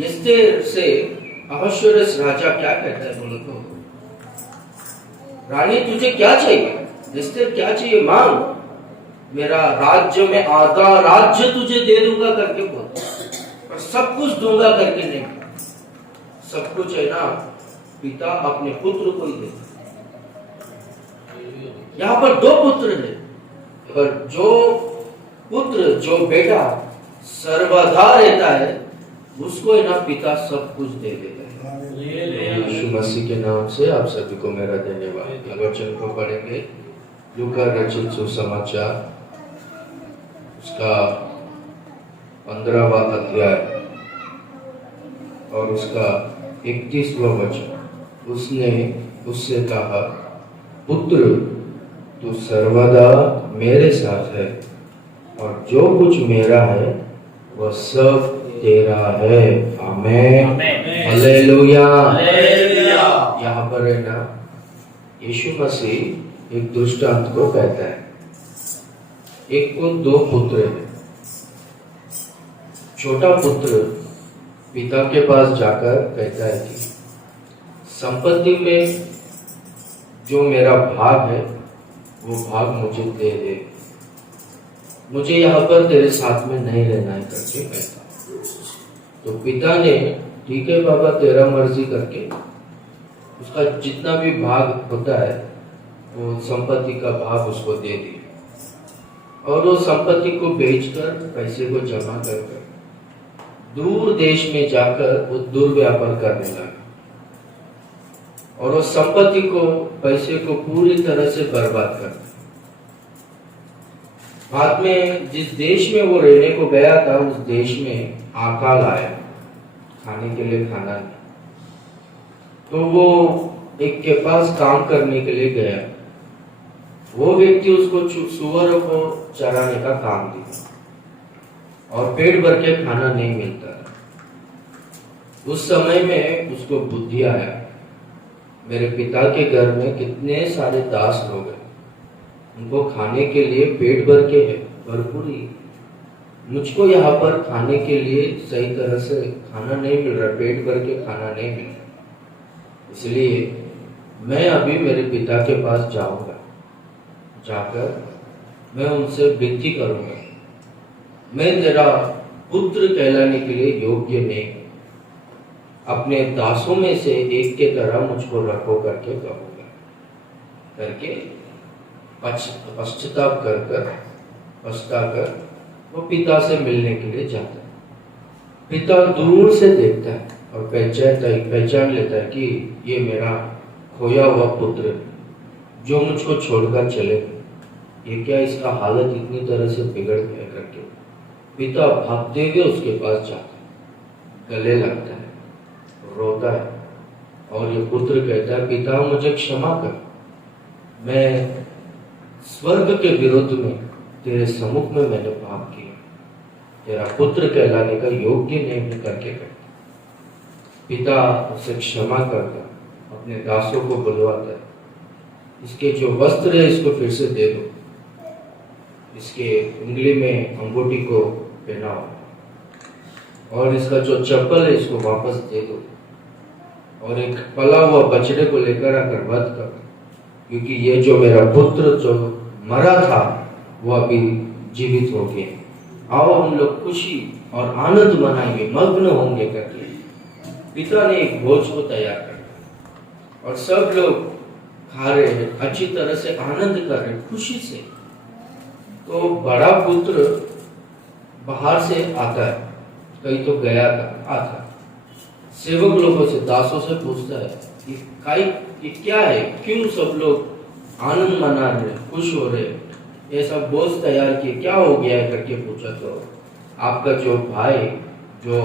Esther से अहश्वेरोश राजा क्या कहता है बोलो तो, रानी तुझे क्या चाहिए? एस्तेर क्या चाहिए मांग, मेरा राज्य में आधा राज्य तुझे दे दूंगा करके बोलता, और सब कुछ दूंगा करके नहीं, सब कुछ है ना पिता अपने पुत्र को ही देता। यहाँ पर दो पुत्र है, पर जो पुत्र जो बेटा सर्वदा रहता है उसको है ना पिता सब कुछ दे देता है। यीशु मसीह के नाम से आप सभी को मेरा धन्यवाद। वचन को पढ़ेंगे लूका रचित सुसमाचार उसका 15वां अध्याय और उसका 31वां वचन। उसने उससे कहा, पुत्र तू सर्वदा मेरे साथ है और जो कुछ मेरा है वह सब तेरा है। आमेन, हालेलुया। यहाँ पर है ना यीशु मसीह एक दृष्टांत को कहता है। एक को दो पुत्र हैं। छोटा पुत्र पिता के पास जाकर कहता है कि संपत्ति में जो मेरा भाग है वो भाग मुझे दे दे, मुझे यहाँ पर तेरे साथ में नहीं रहना है करके कहता। तो पिता ने ठीक है बाबा तेरा मर्जी करके उसका जितना भी भाग होता है वो संपत्ति का भाग उसको दे दिया, और वो संपत्ति को बेचकर पैसे को जमा कर दूर देश में जाकर वो दुर्व्यापार करने लगा, और वो संपत्ति को पैसे को पूरी तरह से बर्बाद कर दिया। बाद में जिस देश में वो रहने को गया था उस देश में अकाल आया, खाने के लिए खाना नहीं, तो वो एक के पास काम करने के लिए गया। वो व्यक्ति उसको सुअरों को चराने का काम दिया और पेट भर के खाना नहीं मिलता। उस समय में उसको बुद्धि आया, मेरे पिता के घर में कितने सारे दास लोग हैं, उनको खाने के लिए पेट भर के है भरपूरी, मुझको यहाँ पर खाने के लिए सही तरह से खाना नहीं मिल रहा, पेट भर के खाना नहीं मिल रहा, इसलिए मैं अभी मेरे पिता के पास जाऊंगा, जाकर मैं उनसे विनती करूंगा, मैं तेरा पुत्र कहलाने के लिए योग्य नहीं, अपने दासों में से एक के तरह मुझको रखो करके कहूंगा करके पश्चाताप पछताकर वो पिता से मिलने के लिए जाता है। पिता दूर से देखता है और पहचान लेता है कि ये मेरा खोया हुआ पुत्र जो मुझको छोड़कर चले, ये क्या इसका हालत इतनी तरह से बिगड़ गया करके पिता भागते हुए उसके पास जाता है, गले लगता है, रोता है, और ये पुत्र कहता है, पिता मुझे क्षमा कर, मैं स्वर्ग के विरुद्ध में तेरे सम्मुख में मैंने पाप किया, तेरा पुत्र कहलाने का योग्य नहीं करके कहता। पिता उसे क्षमा करता, अपने दासों को बुलवाता है, इसके जो वस्त्र है इसको फिर से दे दो, इसके उंगली में अंगूठी को पहनाओ, और इसका जो चप्पल है इसको वापस दे दो, और एक पला हुआ बछड़े को लेकर आकर वध कर, क्योंकि ये जो मेरा पुत्र जो मरा था वो अभी जीवित हो गया, आओ हम लोग खुशी और आनंद मनाएंगे, मग्न होंगे करके पिता ने एक भोज को तैयार कर दिया और सब लोग खा रहे हैं, अच्छी तरह से आनंद कर रहे हैं, खुशी से। तो बड़ा पुत्र बाहर से आता है, कहीं तो गया था, आता सेवक लोगों से दासों से पूछता है ये क्या है, क्यों सब लोग आनंद मना रहे, खुश हो रहे, ऐसा बोझ तैयार किए, क्या हो गया है करके पूछा। तो आपका जो भाई जो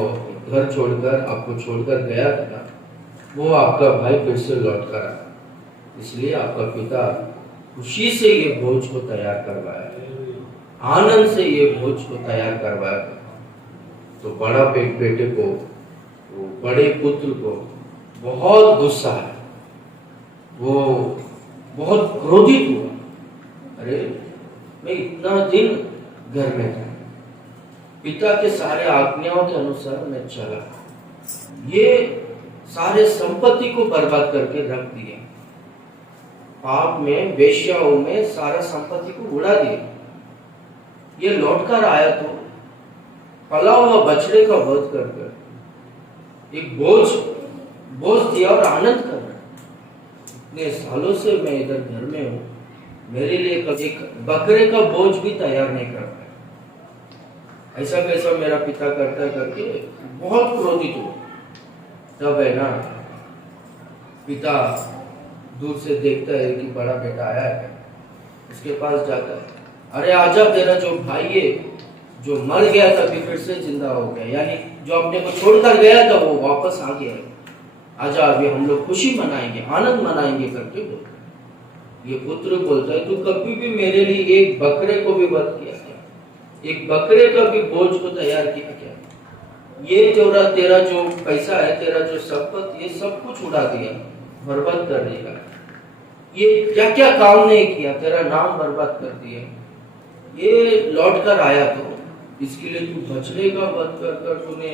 घर छोड़कर आपको छोड़कर गया था वो आपका भाई फिर से लौट कर आया, इसलिए आपका पिता खुशी से ये भोज को तैयार करवाया, आनंद से ये भोज को तैयार करवाया। तो बड़ा बेटे को, वो बड़े पुत्र को बहुत गुस्सा है, वो बहुत क्रोधित हुआ, अरे मैं इतना दिन घर में था, पिता के सारे आज्ञाओं के अनुसार मैं चला, ये सारे संपत्ति को बर्बाद करके रख दिया, पाप में, वेश्याओं में सारा संपत्ति को उड़ा दिया। ये लौटकर आया तो पला हुआ बछड़े का वध कर एक बोझ दिया और आनंद कर रहा। इतने सालों से मैं इधर घर में हूं, मेरे लिए एक बकरे का बोझ भी तैयार नहीं कर पाया। ऐसा कैसा मेरा पिता करता करके बहुत क्रोधित हुआ। तब है ना, पिता दूर से देखता है कि बड़ा बेटा आया है, उसके पास जाता है, अरे आजा, तेरा जो भाई है जो मर गया था फिर से जिंदा हो गया, यानी जो अपने को छोड़कर गया था वो वापस आ गया, आजा, अभी हम लोग खुशी मनाएंगे, आनंद मनाएंगे करके बोलता है। ये पुत्र बोलता है, तू कभी भी मेरे लिए एक बकरे को भी वध किया क्या? एक बकरे का भी बोझ को तैयार किया क्या? ये तेरा जो पैसा है, तेरा जो संपत्ति, ये सब कुछ उड़ा दिया, बर्बाद कर देगा। ये क्या क्या काम नहीं किया, तेरा नाम बर्बाद कर दिया। ये लौट कर आया तो इसके लिए तू बछड़े का वध कर तूने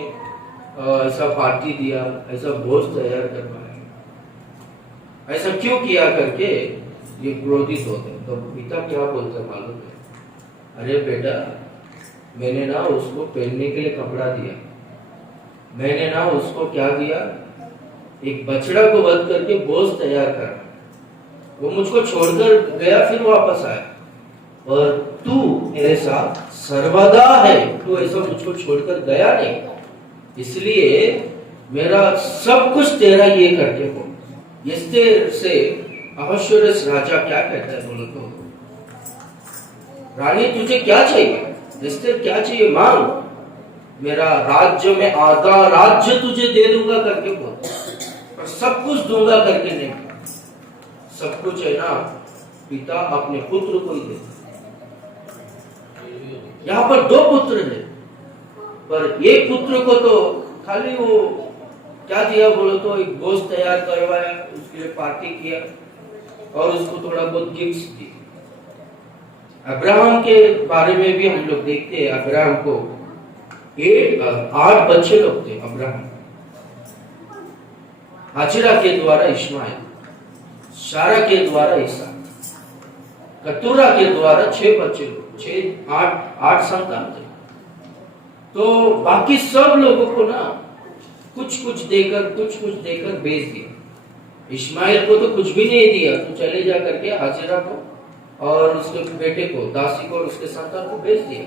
ऐसा पार्टी दिया, ऐसा भोज तैयार करवाया, ऐसा क्यों किया करके ये क्रोधित होते। तो पिता क्या बोलते मालूम है? अरे बेटा, मैंने ना उसको पहनने के लिए कपड़ा दिया, मैंने ना उसको क्या दिया, एक बछड़ा को वध करके बोझ तैयार करा, वो मुझको छोड़कर गया, फिर वापस आया, और तू मेरे साथ सर्वदा है, तू ऐसा मुझको छोड़कर गया नहीं, इसलिए मेरा सब कुछ तेरा ये करके बोल। एस्तेर से अहश्वेरोश राजा क्या कहता है बोलो तो, रानी तुझे क्या चाहिए? एस्तेर क्या चाहिए मांग, मेरा राज्य में आधा राज्य तुझे दे दूंगा करके बोल, और सब कुछ दूंगा करके नहीं। सब कुछ है ना, पिता अपने पुत्र को ही देता। यहाँ पर दो पुत्र हैं, पर एक पुत्र को तो खाली वो क्या दिया बोलो तो, एक बोझ तैयार करवाया, उसके लिए पार्टी किया और उसको थोड़ा बहुत गिफ्ट्स दिए। अब्राहम के बारे में भी हम लोग देखते हैं, अब्राहम को 8 बच्चे लोग थे। अब्राहम, हाजिरा के द्वारा इश्माइल, सारा के द्वारा ईसा, कतूरा के द्वारा 6 बच्चे, 8 संतान थे। तो बाकी सब लोगों को ना कुछ कुछ देकर भेज दिया। इश्माइल को तो कुछ भी नहीं दिया, तो चले जा करके हाजिरा को और उसके बेटे को, दासी को और उसके संतान को भेज दिया।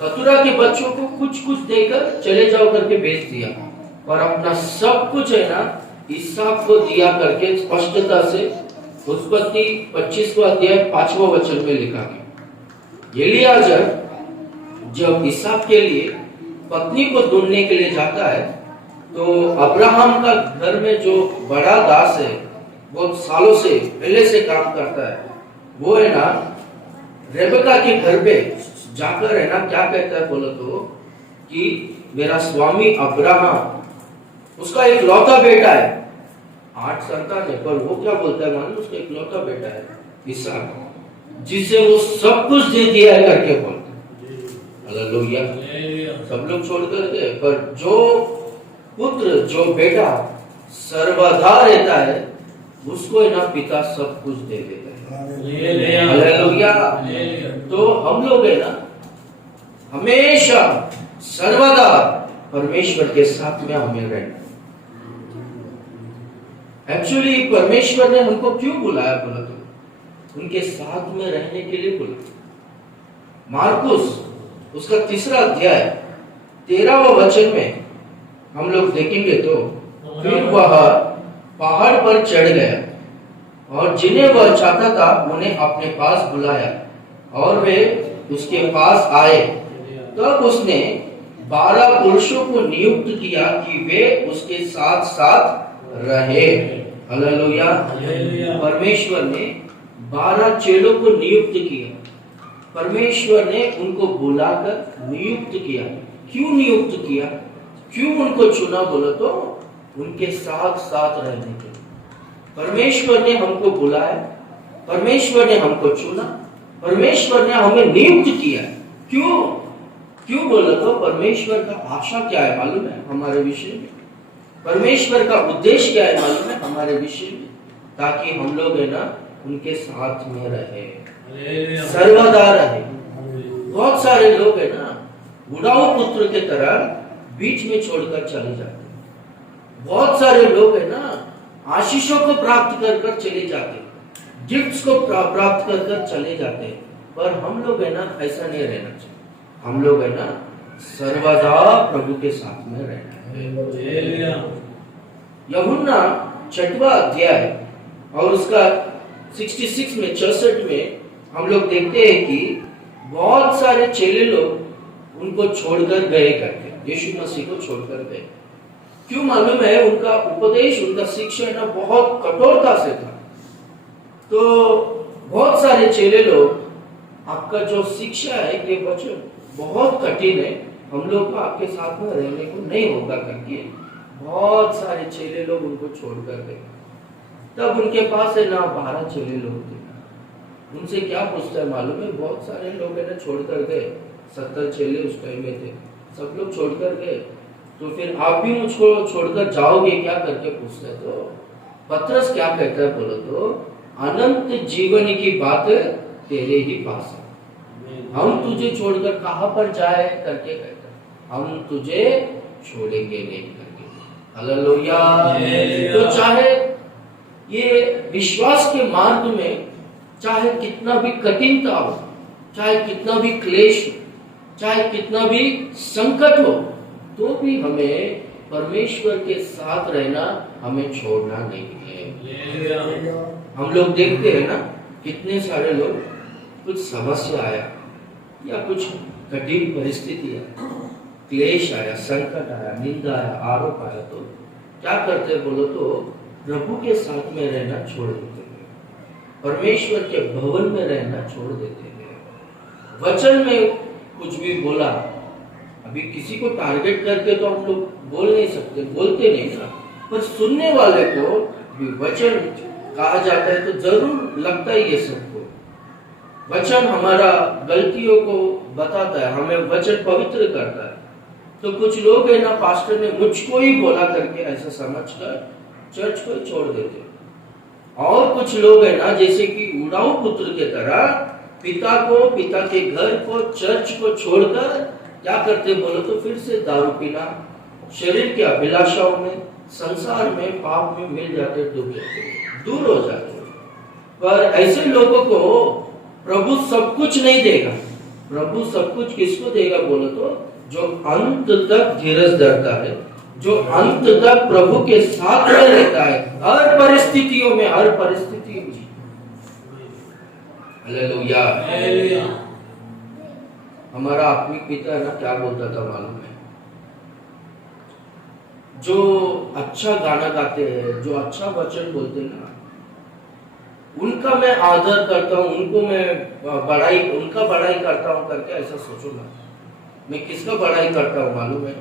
कतूरा के बच्चों को कुछ देकर चले जाओ करके भेज दिया, और अपना सब कुछ है ना इसहाक को दिया करके स्पष्टता से उत्पत्ति 25वां अध्याय 5वां वचन में लिखा गया। एलियाजर जब इसहाक के लिए पत्नी को ढूंढने के लिए जाता है, तो अब्राहम का घर में जो बड़ा दास है, बहुत सालों से पहले से काम करता है, वो है ना रेबेका के घर पे जाकर है ना क्या कहता है बोलो तो, कि मेरा स्वामी अब्राहम, उसका एक लौता बेटा है, 8 संतान है, पर वो क्या बोलता है मालूम, उसका एक लौता बेटा है इसहाक, जिसे वो सब कुछ दे दिया है करके बोलता है। हालेलुया। सब लोग छोड़ कर गए, पर जो पुत्र, जो बेटा सर्वदा रहता है, उसको है ना पिता सब कुछ दे देता है। हालेलुया। तो हम लोग है ना हमेशा सर्वदा परमेश्वर के साथ में हमें रहना। एक्चुअली परमेश्वर ने हमको क्यों बुलाया बोला तो, उनके साथ में रहने के लिए बुलाया। मार्कुस उसका 3रा अध्याय 13वां वचन में हम लोग देखेंगे तो, फिर वह पहाड़ पर चढ़ गया और जिन्हें वह चाहता था उन्हें अपने पास बुलाया, और वे उसके पास आए। तब उसने 12 पुरुषों को नियुक्त किया कि वे उसके साथ साथ रहे। हालेलुया। परमेश्वर ने 12 चेलों को नियुक्त किया। परमेश्वर ने उनको बुलाकर नियुक्त किया। क्यों नियुक्त किया, क्यों उनको चुना बोलो तो, उनके साथ साथ रहने के लिए। परमेश्वर ने हमको बुलाया, परमेश्वर ने हमको चुना, परमेश्वर ने हमें नियुक्त किया। क्यों? क्यों बोला तो परमेश्वर का आशा क्या है मालूम है हमारे विषय में, परमेश्वर का उद्देश्य क्या है मालूम है हमारे विषय में, ताकि हम लोग है ना उनके साथ में रहे, सर्वदा रहे। बहुत सारे लोग है ना बुढ़ाऊ पुत्र के तरह बीच में छोड़कर चले जाते हैं। बहुत सारे लोग है ना आशीषों को प्राप्त कर कर चले जाते हैं, गिफ्ट्स को प्राप्त कर कर चले जाते हैं, पर हम लोग है ना ऐसा नहीं रहना चाहिए। हम लोग है ना सर्वदा प्रभु के साथ में रहना है। यूहन्ना 6वां अध्याय और उसका 66 में 66 में हम लोग देखते हैं कि बहुत सारे चेले लोग उनको छोड़कर गए करके, यीशु मसीह को छोड़कर गए। क्यों मालूम है? उनका उपदेश, उनका शिक्षा ना बहुत कठोरता से था। तो बहुत सारे चेले लोग, आपका जो शिक्षा है ये वचन बहुत कठिन है, हम लोग को आपके साथ में रहने को नहीं होगा करके बहुत सारे चेले लोग उनको छोड़कर गए। तब उनके पास है ना 12 चेले लोग थे। उनसे क्या पूछता है मालूम है? बहुत सारे लोग है ना छोड़कर गए, 70 चेले उस टाइम में थे, सब लोग छोड़कर गए, तो फिर आप भी मुझको छोड़कर जाओगे क्या करके पूछते हैं। तो पतरस क्या कहता है बोलो तो, अनंत जीवन की बात तेरे ही पास है, हम तुझे छोड़कर कहां पर जाए करके कहता है, हम तुझे छोड़ेंगे नहीं करके। हालेलुया। तो चाहे ये विश्वास के मार्ग में चाहे कितना भी कठिनता हो, चाहे कितना भी क्लेश हो, चाहे कितना भी संकट हो, तो भी हमें परमेश्वर के साथ रहना, हमें छोड़ना नहीं है। हम लोग देखते हैं ना कितने सारे लोग, कुछ समस्या आया या कुछ कठिन परिस्थिति आया, क्लेश आया, संकट आया, निंदा आया, आरोप आया, तो क्या करते बोलो तो प्रभु के साथ में रहना छोड़ देते हैं, परमेश्वर के भवन में रहना छोड़ देते हैं। वचन में कुछ भी बोला, अभी किसी को टारगेट करके तो हम लोग बोल नहीं सकते, बोलते नहीं ना, पर सुनने वाले को भी वचन कहा जाता है तो जरूर लगता ही है सबको। वचन हमारा गलतियों को बताता है, हमें वचन पवित्र करता है। तो कुछ लोग है ना, पास्टर ने मुझको ही बोला करके ऐसा समझकर चर्च को छोड़ देते, और कुछ लोग है ना जैसे कि उड़ाऊ पुत्र के तरह पिता को, पिता के घर को, चर्च को छोड़कर क्या करते बोलो तो फिर से दारू पीना, शरीर की अभिलाषाओं में, संसार में, पाप में मिल जाते, दूर हो जाते। पर ऐसे लोगों को प्रभु सब कुछ नहीं देगा। प्रभु सब कुछ किसको देगा बोलो तो, जो अंत तक धीरज धरता है, जो अंत तक प्रभु के साथ में रहता है, हर परिस्थितियों में, हर परिस्थिति में। हालेलुया। हमारा आत्मिक पिता ना क्या बोलता था मालूम है? जो अच्छा गाना गाते हैं, जो अच्छा वचन बोलते हैं ना, उनका मैं आदर करता हूँ, उनको मैं बड़ाई, उनका बड़ाई करता हूँ करके ऐसा सोचो ना। मैं किसका बड़ाई करता हूँ मालूम है?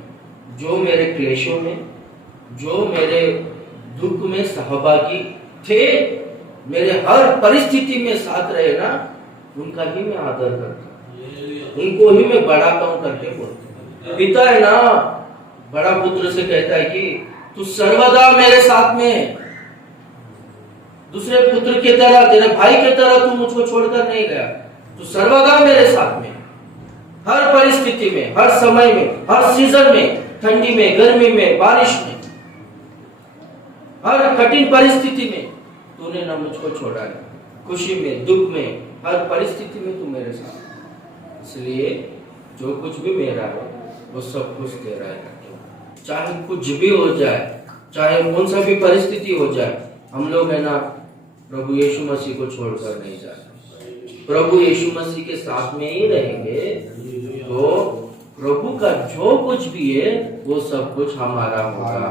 जो मेरे क्लेशों में, जो मेरे दुख में सहभागी थे, मेरे हर परिस्थिति में साथ रहे ना, उनका ही मैं आदर करता हूँ, उनको ही मैं बढ़ाता हूँ करके बोलते हैं। पिता है ना बड़ा पुत्र से कहता है कि तू सर्वदा मेरे साथ में, दूसरे पुत्र की तरह, तेरे भाई की तरह तू मुझको छोड़कर नहीं गया, तू सर्वदा मेरे साथ में, हर परिस्थिति में, हर समय में, हर सीजन में, ठंडी में, गर्मी में, बारिश में, हर कठिन परिस्थिति में तूने ना मुझको छोड़ा है, खुशी में, दुख में, हर परिस्थिति में तू मेरे साथ। इसलिए जो कुछ भी मेरा है वो सब कुछ तेरा है। चाहे कुछ भी हो जाए, चाहे कौन सा भी परिस्थिति हो जाए, हम लोग है ना प्रभु यीशु मसीह को छोड़कर नहीं जाते। प्रभु यीशु मसीह के साथ में ही रहेंगे तो प्रभु का जो कुछ भी है वो सब कुछ हमारा होगा।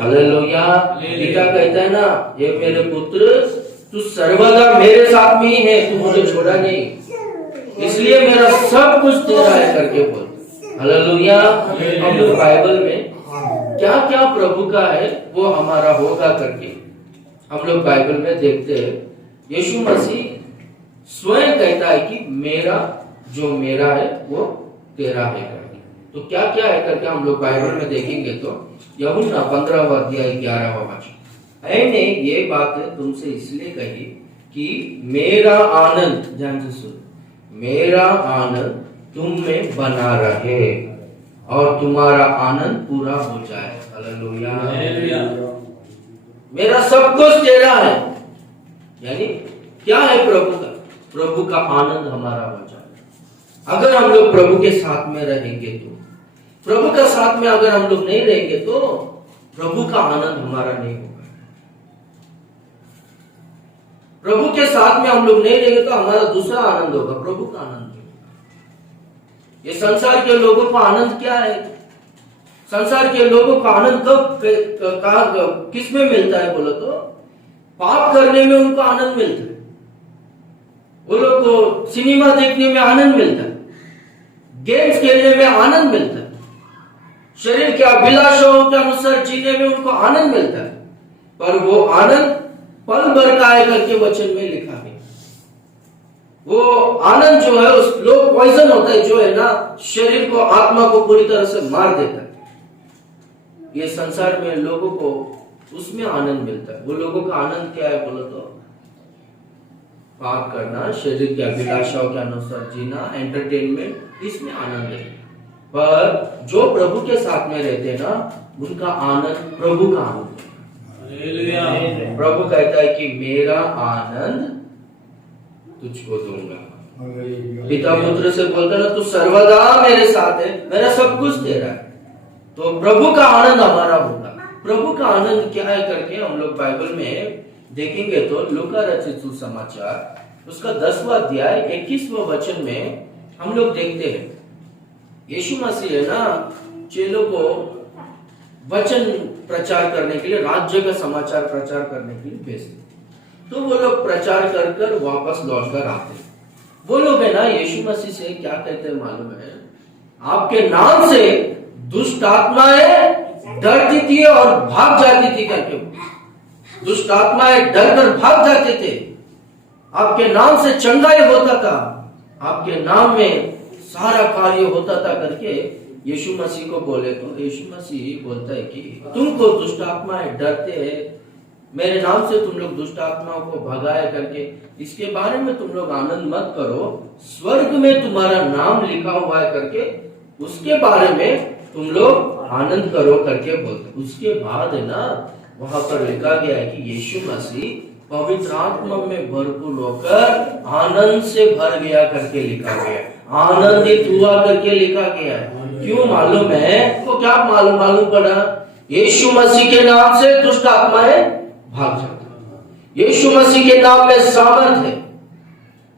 हालेलुया। पिता कहता है ना, ये मेरे पुत्र तू सर्वदा मेरे साथ में ही है, तू मुझे छोड़ा नहीं, इसलिए मेरा सब कुछ तेरा है करके बोल। हालेलुया। हम लोग बाइबल में क्या क्या प्रभु का है वो हमारा होगा करके हम लोग बाइबल में देखते हैं। यीशु मसीह स्वयं कहता है कि मेरा जो मेरा है वो तेरा है करके। तो क्या क्या है करके हम लोग बाइबल में देखेंगे तो यूहन्ना 15वां अध्याय 11वां वचन, मैंने ये बात तुमसे इसलिए कही कि मेरा आनंद, ध्यान से सुन, मेरा आनंद तुम में बना रहे और तुम्हारा आनंद पूरा हो जाए। हालेलुया। मेरा सब कुछ तेरा है, यानी क्या है प्रभु का? प्रभु का आनंद हमारा हो जाए। अगर हम लोग प्रभु के साथ में रहेंगे तो, प्रभु का साथ में अगर हम लोग नहीं रहेंगे तो प्रभु का आनंद हमारा नहीं होगा। प्रभु के साथ में हम लोग नहीं रहेंगे तो हमारा दूसरा आनंद होगा, प्रभु का आनंद होगा। ये संसार के लोगों का आनंद क्या है? संसार के लोगों का आनंद कब किस में मिलता है बोलो तो? पाप करने में उनको आनंद मिलता है। वो लोग को सिनेमा देखने में आनंद मिलता है, गेम्स खेलने में आनंद मिलता है, शरीर के अभिलाषाओं के अनुसार जीने में उनको आनंद मिलता है। पर वो आनंद पल भर का है करके वचन में लिखा है। वो आनंद जो है उस लोग पॉइजन होता है, जो है ना शरीर को, आत्मा को पूरी तरह से मार देता है। ये संसार में लोगों को उसमें आनंद मिलता है। वो लोगों का आनंद क्या है बोलो तो? पाप करना, शरीर की अभिलाषाओं के अनुसार जीना, एंटरटेनमेंट, इसमें आनंद है। पर जो प्रभु के साथ में रहते हैं ना, उनका आनंद प्रभु का आनंद है। प्रभु कहता है कि मेरा आनंद तुझको दूंगा। पिता पुत्र से बोलता है ना, तू सर्वदा मेरे साथ है, मेरा सब कुछ तेरा है। तो प्रभु का आनंद हमारा होगा। प्रभु का आनंद क्या है करके हम लोग बाइबल में देखेंगे तो लूका रचित सुसमाचार उसका 10वां अध्याय 21वां वचन में हम लोग देखते हैं, यीशु मसीह है ना चेलों को वचन प्रचार करने के लिए, राज्य का समाचार प्रचार करने के लिए भेजते। तो वो लोग प्रचार कर कर वापस लौट कर आते। वो लोग है ना यीशु मसीह से क्या कहते हैं मालूम है? आपके नाम से दुष्ट आत्माएं डरती थी और भाग जाती थी करके। दुष्ट आत्माएं डर कर भाग जाते थे। आपके नाम से चंगाई होता था, आपके नाम में सारा कार्य होता था करके यीशु मसीह को बोले। तो यीशु मसीह बोलता है कि तुमको दुष्ट आत्माएं डरते हैं, मेरे नाम से तुम लोग दुष्ट आत्माओं को भगाए करके, इसके बारे में तुम लोग आनंद मत करो, स्वर्ग में तुम्हारा नाम लिखा हुआ है करके उसके बारे में तुम लोग आनंद करो करके बोलते। उसके बाद है ना वहां पर लिखा गया है कि यीशु मसीह पवित्र आत्मा में भरपूर होकर आनंद से भर गया करके लिखा गया, आनंदित हुआ करके लिखा गया है। क्यों मालूम है? तो क्या मालूम पड़ा? यीशु मसीह के नाम से दुष्ट आत्माएं भाग जाती। यीशु मसीह के नाम में सामर्थ है।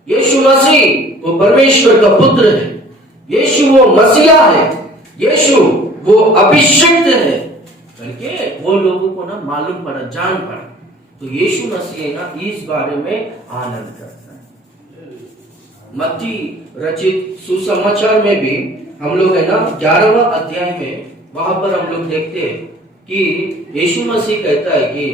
यीशु मसीह वो परमेश्वर का पुत्र है। यीशु वो मसीहा है। यीशु वो अभिषिक्त है करके वो लोगों को ना मालूम पड़ा, जान पड़ा। तो यीशु मसीह ना इस बारे में आनंद करता है। मत्ती रचित सुसमाचार में भी हम लोग है ना 11वां अध्याय में वहां पर हम लोग देखते हैं कि यीशु मसीह कहता है कि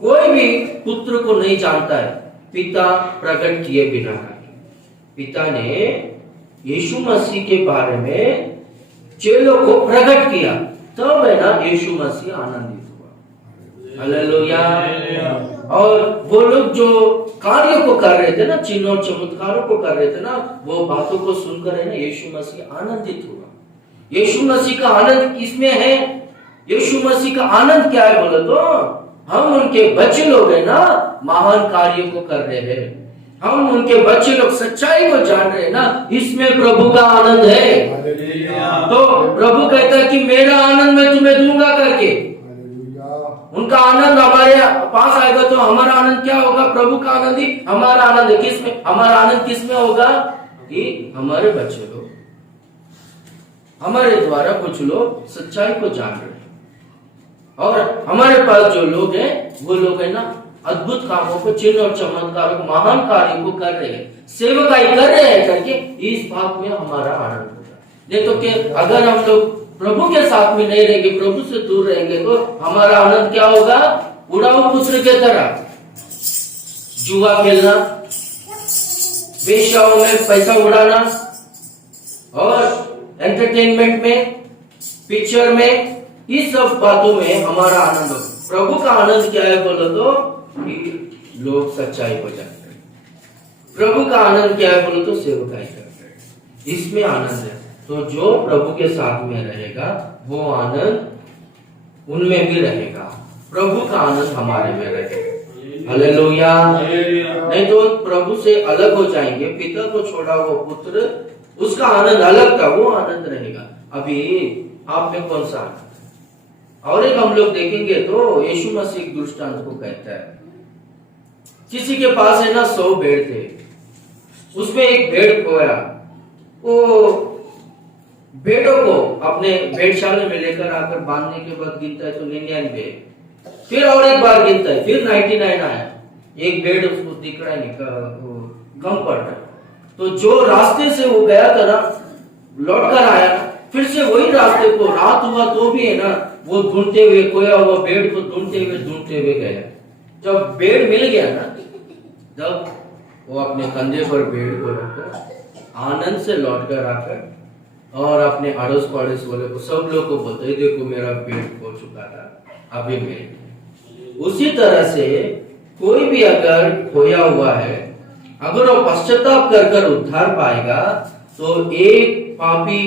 कोई भी पुत्र को नहीं जानता है पिता प्रकट किए बिना। पिता ने यीशु मसीह के बारे में चेलों को प्रकट किया, तब है ना यीशु मसीह आनंदित हुआ। हालेलुया। और वो लोग जो कार्य को कर रहे थे ना, चिन्ह और चमत्कारों को कर रहे थे ना, वो बातों को सुनकर है ना यीशु मसीह आनंदित हुआ। यीशु मसीह का आनंद किसमें है? यीशु मसीह का आनंद क्या है बोलो तो? हम उनके बच्चे लोग है ना महान कार्य को कर रहे हैं, हम उनके बच्चे लोग सच्चाई को जान रहे हैं ना, इसमें प्रभु का आनंद है। तो प्रभु कहता है कि मेरा आनंद मैं तुम्हें दूंगा करके। उनका आनंद हमारे पास आएगा तो हमारा आनंद क्या होगा? प्रभु का आनंद ही हमारा आनंद है। किसमें हमारा आनंद किसमें होगा? कि हमारे बच्चे लोग, हमारे द्वारा कुछ लोग सच्चाई को जान रहे हैं, और हमारे पास जो लोग हैं वो लोग है ना अद्भुत कामों को, चिन्ह और चमत्कारों को, महान कार्यों को कर रहे हैं, सेवकाई कर रहे हैं करके इस बात में हमारा आनंद होगा। नहीं तो कि अगर हम लोग प्रभु के साथ में नहीं रहेंगे, प्रभु से दूर रहेंगे, तो हमारा आनंद क्या होगा? उड़ाऊ पुत्र के तरह जुआ खेलना, वेश्याओं में पैसा उड़ाना, और एंटरटेनमेंट में, पिक्चर में, इस सब बातों में हमारा आनंद हो। प्रभु का आनंद क्या है बोलो तो कि लोग सच्चाई हो जाते हैं। प्रभु का आनंद क्या है बोलो तो सेवकाई करते हैं, इसमें आनंद है। तो जो प्रभु के साथ में रहेगा वो आनंद उनमें भी रहेगा, प्रभु का आनंद हमारे में रहेगा। हालेलुया। नहीं तो प्रभु से अलग हो जाएंगे, पिता को छोड़ा वो पुत्र, उसका आनंद अलग था, वो आनंद रहेगा। अभी आप में कौन सा आनंद? और एक हम लोग देखेंगे तो यीशु मसीह दृष्टांत को कहता है, किसी के पास है ना 100 भेड़ थे, उसमें एक भेड़ खोया। वो भेड़ों को अपने भेड़शाला में लेकर आकर बांधने के बाद गिनता है तो 99, फिर और एक बार गिनता है, फिर 99 आया, एक भेड़ उसको दिख रहा है, कम पड़ रहा है। तो जो रास्ते से वो गया था ना, लौट कर आया, फिर से वही रास्ते को, रात हुआ तो भी है ना, वो ढूंढते हुए, खोया हुआ भेड़ को ढूंढते हुए गया। जब भेड़ मिल गया ना, जब वो अपने कंधे पर भेड़ को रखकर आनंद से लौट कर आकर और अपने अड़ोस पड़ोस वाले को, सब लोग को बोलते, देखो मेरा भेड़ खो चुका था, अभी मिल। उसी तरह से कोई भी अगर खोया हुआ है, अगर वो पश्चाताप कर उद्धार पाएगा तो एक पापी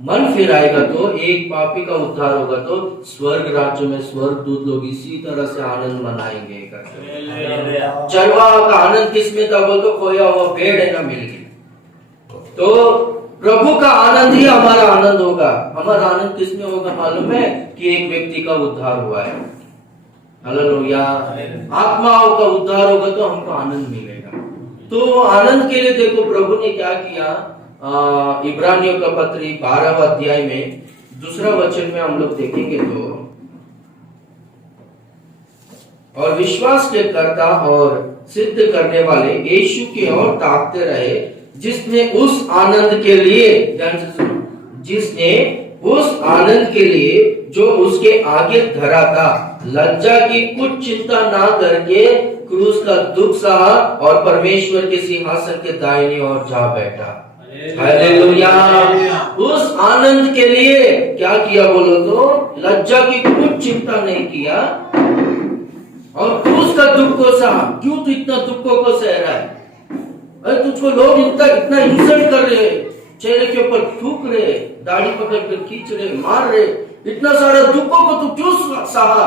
मन फिराएगा तो एक पापी का उद्धार होगा, तो स्वर्ग राज्य में स्वर्ग दूत लोग इसी तरह से आनंद मनाएंगे। चरवाहा का आनंद किसमें था? वो तो खोया हुआ भेड़ है ना, मिल गया। तो प्रभु का आनंद ही हमारा आनंद होगा। हमारा आनंद किसमें होगा मालूम है? कि एक व्यक्ति का उद्धार हुआ है। हालेलुया। आत्माओं का उद्धार होगा तो हमको आनंद मिलेगा। तो आनंद के लिए देखो प्रभु ने क्या किया। इब्रानियों का पत्री 12वां अध्याय में 2 वचन में हम लोग देखेंगे तो, और विश्वास के कर्ता और सिद्ध करने वाले यीशु की ओर ताकते रहे, जिसने उस आनंद के लिए, ध्यान से सुनो, जिसने उस आनंद के लिए जो उसके आगे धरा था, लज्जा की कुछ चिंता ना करके क्रूस का दुख सहा और परमेश्वर के सिंहासन के दाहिनी ओर जा बैठा। हालेलुया। उस आनंद के लिए क्या किया बोलो तो? लज्जा की कुछ चिंता नहीं किया और क्रूस का दुख को सहा। क्यों तू इतना दुखों को सह रहा है? अरे तुझको लोग इतना इंसल्ट कर रहे, चेहरे के ऊपर थूक रहे, दाढ़ी पकड़ कर खींच रहे, मार रहे, इतना सारा दुखों को तू क्यों सहा?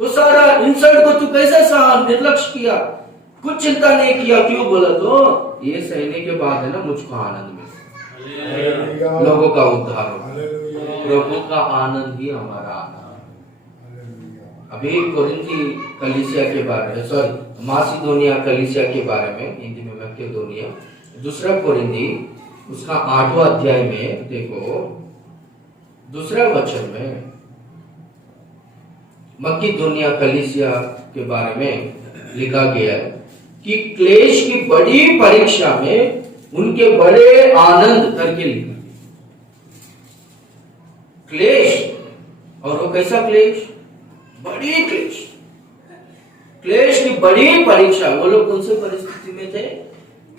वो सारा इंसल्ट को तू कैसे सहा? निर्लक्ष्य किया, कुछ चिंता नहीं किया। क्यों बोला तो ये सहने के बाद है ना मुझको आनंद मिला, लोगों का उद्धार होगा। प्रभु का आनंद ही हमारा आनंद। अभी कोरिन्थी कलीसिया के बारे में, सॉरी मासिदोनिया कलीसिया के बारे में, हिंदी में मकेदोनिया, 2 कोरिन्थी उसका 8वां अध्याय में देखो 2 वचन में मकेदोनिया कलीसिया के बारे में लिखा गया है कि क्लेश की बड़ी परीक्षा में उनके बड़े आनंद करके लिखा। क्लेश, और वो कैसा क्लेश? बड़ी क्लेश, क्लेश की बड़ी परीक्षा। वो लोग कौन सी परिस्थिति में थे?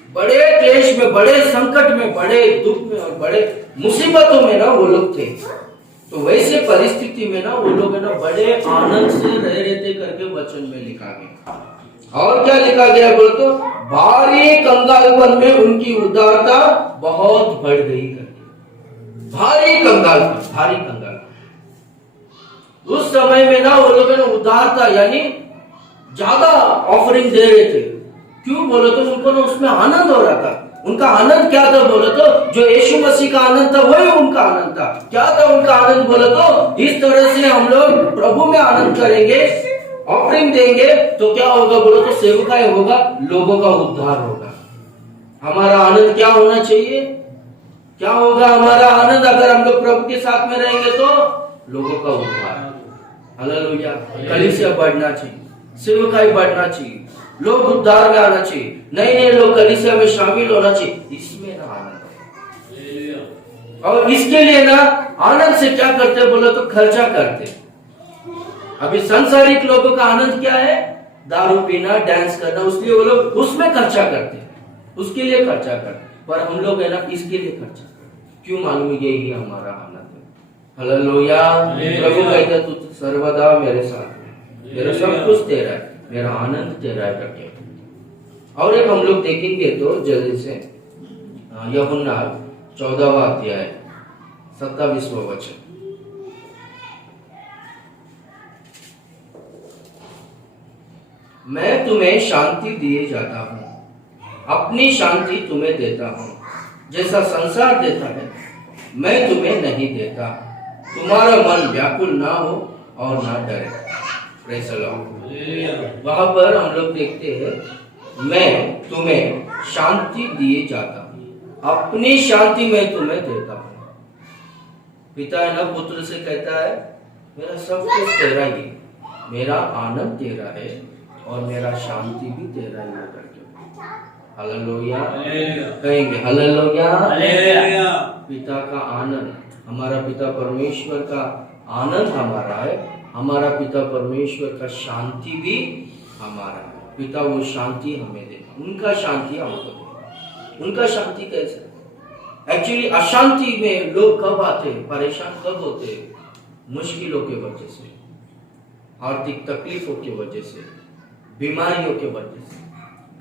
बड़े क्लेश में, बड़े संकट में, बड़े दुख में और बड़े मुसीबतों में ना वो लोग थे। तो वैसे परिस्थिति में ना वो लोग है ना बड़े आनंद से रह रहते करके वचन में लिखा गया। और क्या लिखा गया बोल तो? भारी कंगालपन में उनकी उदारता बहुत बढ़ गई करके। भारी कंगालपन, भारी कंगालपन। उस समय में ना वो लोग उदारता यानी ज्यादा ऑफरिंग दे रहे थे। क्यों बोले तो उनको ना उसमें आनंद हो रहा था। उनका आनंद क्या था बोले तो? जो यीशु मसीह का आनंद था वही उनका आनंद था। क्या था उनका आनंद बोले तो? इस तरह से हम लोग प्रभु में आनंद करेंगे, ऑफरिंग देंगे तो क्या होगा बोलो तो? सेवकाई होगा, लोगों का उद्धार होगा। हमारा आनंद क्या होना चाहिए? क्या होगा हमारा आनंद अगर हम लोग प्रभु के साथ में रहेंगे तो? लोगों का उद्धार। हालेलुया। कलीसिया बढ़ना चाहिए, सेवकाई बढ़ना चाहिए, लोग उद्धार में आना चाहिए, नए लोग कलीसिया में शामिल होना चाहिए। इसमें ना आनंद। और इसके लिए ना आनंद से क्या करते बोलो तो? खर्चा करते। अभी सांसारिक लोगों का आनंद क्या है? दारू पीना, डांस करना, उसलिए वो लोग उसमें खर्चा करते, उसके लिए खर्चा करते। पर हम लोग है ना इसके लिए खर्चा करते। क्यों मालूम? यही हमारा आनंद है। हालेलुया। प्रभु कहता तू सर्वदा मेरे साथ है, मेरा सब कुछ तेरा है, मेरा आनंद तेरा है करके। और एक हम लोग देखेंगे तो जल्दी से यूहन्ना 14वां अध्याय 27वां वचन। मैं तुम्हें शांति दिए जाता हूँ, अपनी शांति तुम्हें देता हूँ, जैसा संसार देता है मैं तुम्हें नहीं देता। तुम्हारा मन व्याकुल ना हो और ना डरे। Praise the Lord. वहां पर हम लोग देखते हैं मैं तुम्हें शांति दिए जाता हूँ, अपनी शांति मैं तुम्हें देता हूँ। पिता है ना पुत्र से कहता है मेरा सब कुछ तेरा ही, मेरा आनंद तेरा है और मेरा शांति भी तेरा ही है करके। हालेलुया कहेंगे। हालेलुया। पिता का आनंद, हमारा पिता परमेश्वर का आनंद हमारा है, हमारा पिता परमेश्वर का शांति भी हमारा है। पिता वो शांति हमें देगा, उनका शांति हमको देगा। उनका शांति कैसे? एक्चुअली अशांति में लोग कब आते हैं, परेशान कब होते हैं? मुश्किलों के वजह से, आर्थिक तकलीफों की वजह से, बीमारियों के वजह से,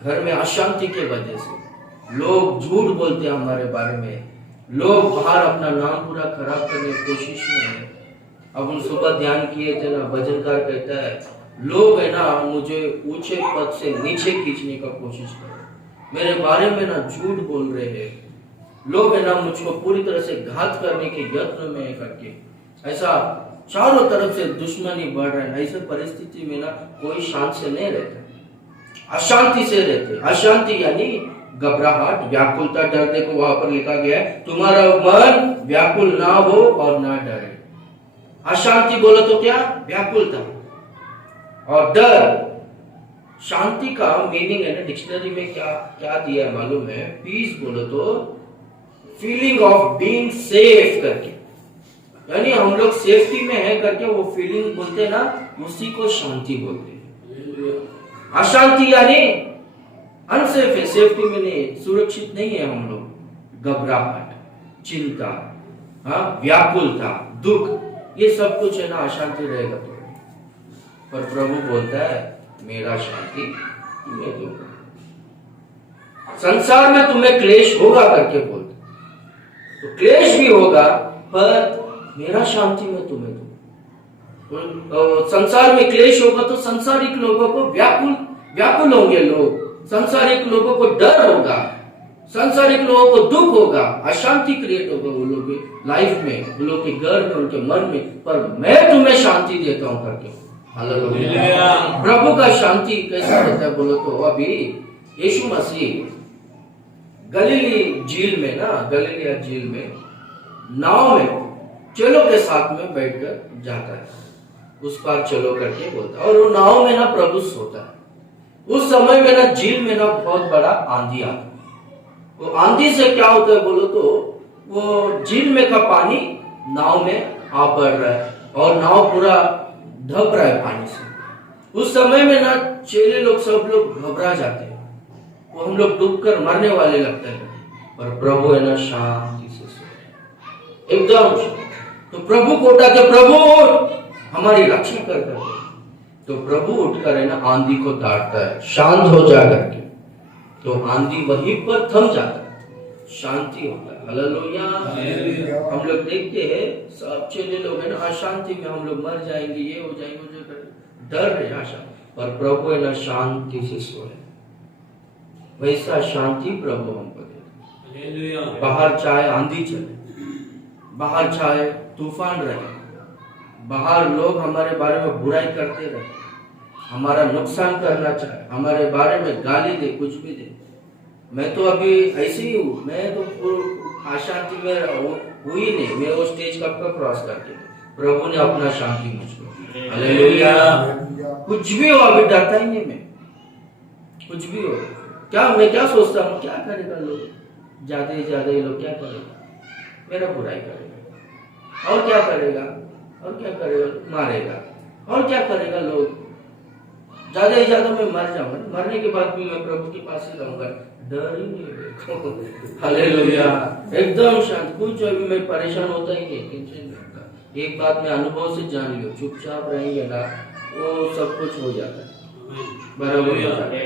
घर में अशांति के वजह से। लोग झूठ बोलते हैं हमारे बारे में, लोग बाहर अपना नाम पूरा खराब करने की कोशिश में है। अब हम सुबह ध्यान किए थे ना, भजनकार कहता है लोग है ना मुझे ऊंचे पद से नीचे खींचने का कोशिश कर रहे, मेरे बारे में ना झूठ बोल रहे हैं, लोग है ना मुझको पूरी तरह से घात करने के यत्न में करके, ऐसा चारों तरफ से दुश्मनी बढ़ रहा है। ऐसे परिस्थिति में ना कोई शांत से नहीं रहता, अशांति से रहते। अशांति यानी घबराहट, व्याकुलता, डर। देखो वहां पर लिखा गया है तुम्हारा मन व्याकुल ना हो और ना डरे। अशांति बोलो तो क्या? व्याकुलता और डर। शांति का मीनिंग है ना डिक्शनरी में क्या क्या दिया है मालूम है? पीस बोलो तो फीलिंग ऑफ बीइंग सेफ करके, यानी हम लोग सेफ्टी में है करके वो फीलिंग बोलते हैं ना, उसी को शांति बोलते हैं। अशांति यानी अनसेफ है, सेफ्टी में नहीं, सुरक्षित नहीं है हम लोग। घबराहट, चिंता, व्याकुलता, दुख, ये सब कुछ है ना अशांति रहेगा तो। पर प्रभु बोलता है मेरा शांति तुम्हें दूंगा। संसार में तुम्हें क्लेश होगा करके बोलता, तो क्लेश भी होगा पर मेरा शांति मैं तुम्हें दूंगा। संसार में क्लेश होगा तो संसारिक लोगों को व्याकुल होंगे लोग, संसारिक लोगों को डर होगा, संसारिक लोगों को दुख होगा, अशांति क्रिएट होगा वो लोग के लाइफ में, वो लोग के घर में, उनके मन में। पर मैं तुम्हें शांति देता हूं करके। हालेलुया। प्रभु का शांति कैसे देता है बोलो तो? अभी यीशु मसीह गलीली झील में ना, गलीलिया झील में नाव में चलो के साथ में बैठकर जाता है, उस पार चलो करके बोलता है। और वो नाव में ना प्रभु सोता है। उस समय में ना झील में ना बहुत बड़ा आंधी आता है। वो आंधी से क्या होता है बोलो तो, वो झील में का पानी नाव में आ पड़ रहा है और नाव पूरा ढक रहा है पानी से। उस समय में ना चेले लोग सब लोग घबरा जाते हैं, वो हम लोग डूबकर मरने वाले लगते हैं। पर प्रभु है ना शांति से सोते, एकदम। तो प्रभु को उठाते, प्रभु हमारी रक्षा कर। तो प्रभु उठकर है ना आंधी को डांटता है, शांत हो जा करके। तो आंधी वहीं पर थम जाता है, शांति होता है। हालेलुया। हम लोग देखते हैं सब चेले लोग है ना अशांति में, हम लोग मर जाएंगे, ये हो जाएंगे, जो डर है आशा। पर प्रभु है ना शांति से सोए, वैसा शांति प्रभु हमको दे। बाहर चाहे आंधी चले, बाहर चाहे तूफान रहे, बाहर लोग हमारे बारे में बुराई करते रहे, हमारा नुकसान करना चाहे, हमारे बारे में गाली दे, कुछ भी दे, मैं तो अभी ऐसे ही हूँ, मैं तो अशांति में हुई नहीं, मैं वो स्टेज कब का क्रॉस करके प्रभु ने अपना शांति मुझको। हालेलुया। कुछ भी हो अभी डरता ही नहीं मैं, कुछ भी हो। क्या मैं क्या सोचता हूँ, क्या करेगा लोग, ज्यादा ही लोग क्या करेगा, मेरा बुराई करेगा, और क्या करेगा, और क्या करेगा, मारेगा, और क्या करेगा लोग, ज्यादा ही ज्यादा मैं मर जाऊंगा, मरने के बाद भी मैं प्रभु के पास ही रहूंगा, डर ही नहीं मेरे। हालेलुया, एकदम शांत, कुछ अभी मैं परेशान होता ही नहीं, टेंशन नहीं होता। एक बात मैं अनुभव से जान लियो, चुपचाप रहेंगे ना, वो सब कुछ हो जाता है, बराबर हो जाता है।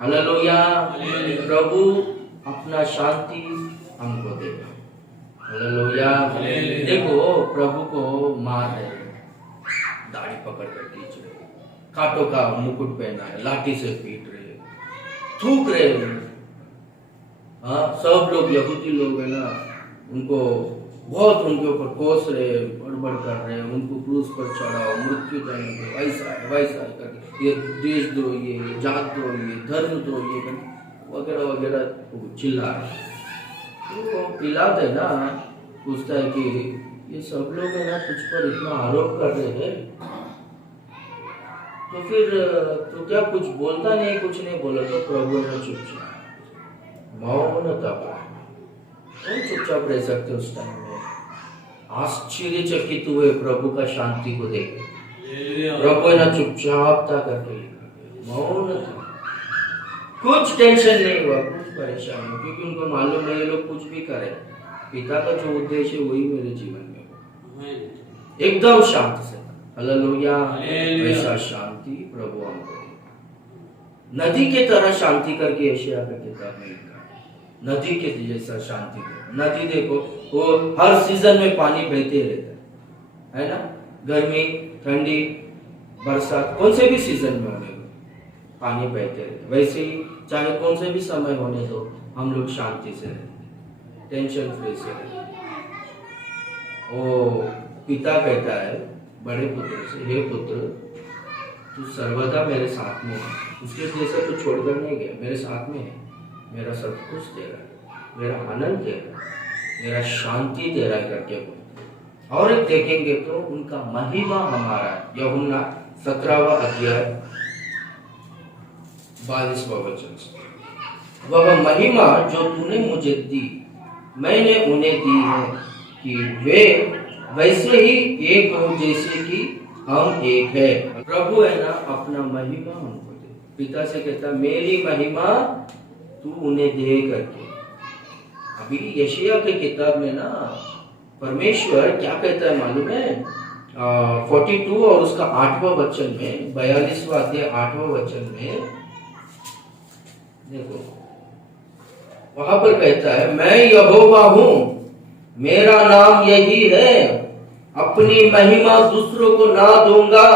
हालेलुया, प्रभु अपना शांति हमको देगा। हालेलुया, देखो प्रभु को मार रहे, दाढ़ी पकड़ कर खींच रहे, कांटों का मुकुट पहना है, लाठी से पीट रहे, थूक रहे हैं। हाँ, सब लोग यहूदी लोग है ना, उनको बहुत उनके ऊपर कोस रहे, बड़बड़ कर रहे हैं, उनको क्रूस पर चढ़ाओ, मृत्यु दंड दो, ऐसा है वैसा है करके, ये देशद्रोही है, जातद्रोही है, धर्मद्रोही है वगैरह वगैरह चिल्ला रहे। तो पिलात है ना, पूछता है कि ये सब लोग है ना तुझ पर इतना आरोप कर रहे हैं, तो फिर तो क्या कुछ बोलता नहीं, कुछ नहीं बोला। तो प्रभु ने चुपचाप मौनता पाया। कौन चुपचाप रह सकते उस टाइम में? आश्चर्यचकित हुए प्रभु का शांति को देख। प्रभु ने चुपचाप था करके मौन था, कुछ टेंशन नहीं हुआ, कुछ परेशान नहीं, क्योंकि उनको मालूम है ये लोग कुछ भी करे, पिता का जो उद्देश्य है वही मेरे जीवन में हो। एकदम शांत से। हालेलुया, ऐसा शांति प्रभु हमको नदी के तरह शांति करके यशायाह की किताब में लिखा है। नदी के जैसा शांति दे। नदी देखो, वो हर सीजन में पानी बहते रहता है ना, गर्मी, ठंडी, बरसात, कौन से भी सीजन में होने दो पानी बहते रहते। वैसे ही चाहे कौन से भी समय होने दो, हम लोग शांति से रहते, टेंशन फ्री से रहते। ओ पिता कहता है बड़े पुत्र से, हे पुत्र तू सर्वदा मेरे साथ में है, उसके जैसा तू छोड़कर नहीं गया, मेरे साथ में है, मेरा सब कुछ दे रहा है, मेरा आनंद दे रहा है, मेरा शांति दे रहा है करके बोलते। और एक देखेंगे तो उनका महिमा हमारा है। यूहन्ना 17वां अध्याय 22वां वचन से, वह महिमा जो तूने मुझे दी मैंने उन्हें दी है कि वे वैसे ही एक हो जैसे कि हम एक है। प्रभु है ना अपना महिमा हमको दे, पिता से कहता मेरी महिमा तू उन्हें दे करके। अभी यशायाह की किताब में ना परमेश्वर क्या कहता है मालूम है? 42 और उसका 8वां वचन में, 42वां अध्याय 8वां वचन में देखो, वहां पर कहता है मैं यहोवा हूं, मेरा नाम यही है, अपनी महिमा दूसरों को ना दूंगा,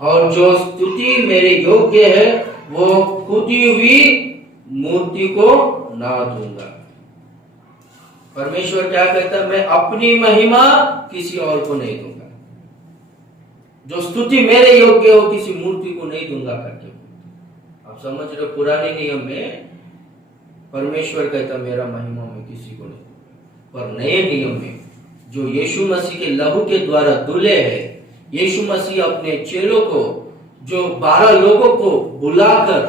और जो स्तुति मेरे योग्य है वो खुदी हुई मूर्ति को ना दूंगा। परमेश्वर क्या कहता है? मैं अपनी महिमा किसी और को नहीं दूंगा, जो स्तुति मेरे योग्य हो किसी मूर्ति को नहीं दूंगा करके। आप समझ रहे हो? पुराने नियम में परमेश्वर कहता मेरा महिमा में किसी को नहीं दूंगा, पर नए नियम में जो यीशु मसीह के लहू के द्वारा धुले है, यीशु मसीह अपने चेलों को जो 12 लोगों को बुलाकर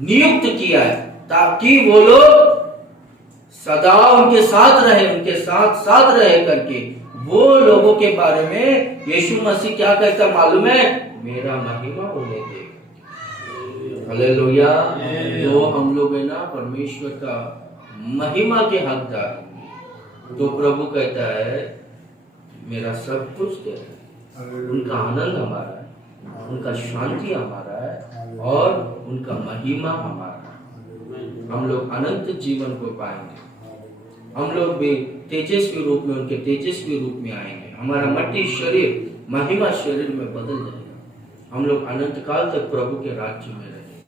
नियुक्त किया है ताकि वो लोग सदा उनके साथ रहे, उनके साथ साथ रहे करके, वो लोगों के बारे में यीशु मसीह क्या कहता मालूम है? मेरा महिमा उन्हें दे। हालेलुया। तो हम लोग है ना परमेश्वर का महिमा के हकदार, तो प्रभु कहता है मेरा सब कुछ दे रहा है, उनका आनंद हमारा है, उनका शांति हमारा है, और उनका महिमा हमारा है। हम लोग अनंत जीवन को पाएंगे, हम लोग भी तेजस्वी रूप में उनके तेजस्वी रूप में आएंगे, हमारा मट्टी शरीर महिमा शरीर में बदल जाएगा, हम लोग अनंत काल तक प्रभु के राज्य में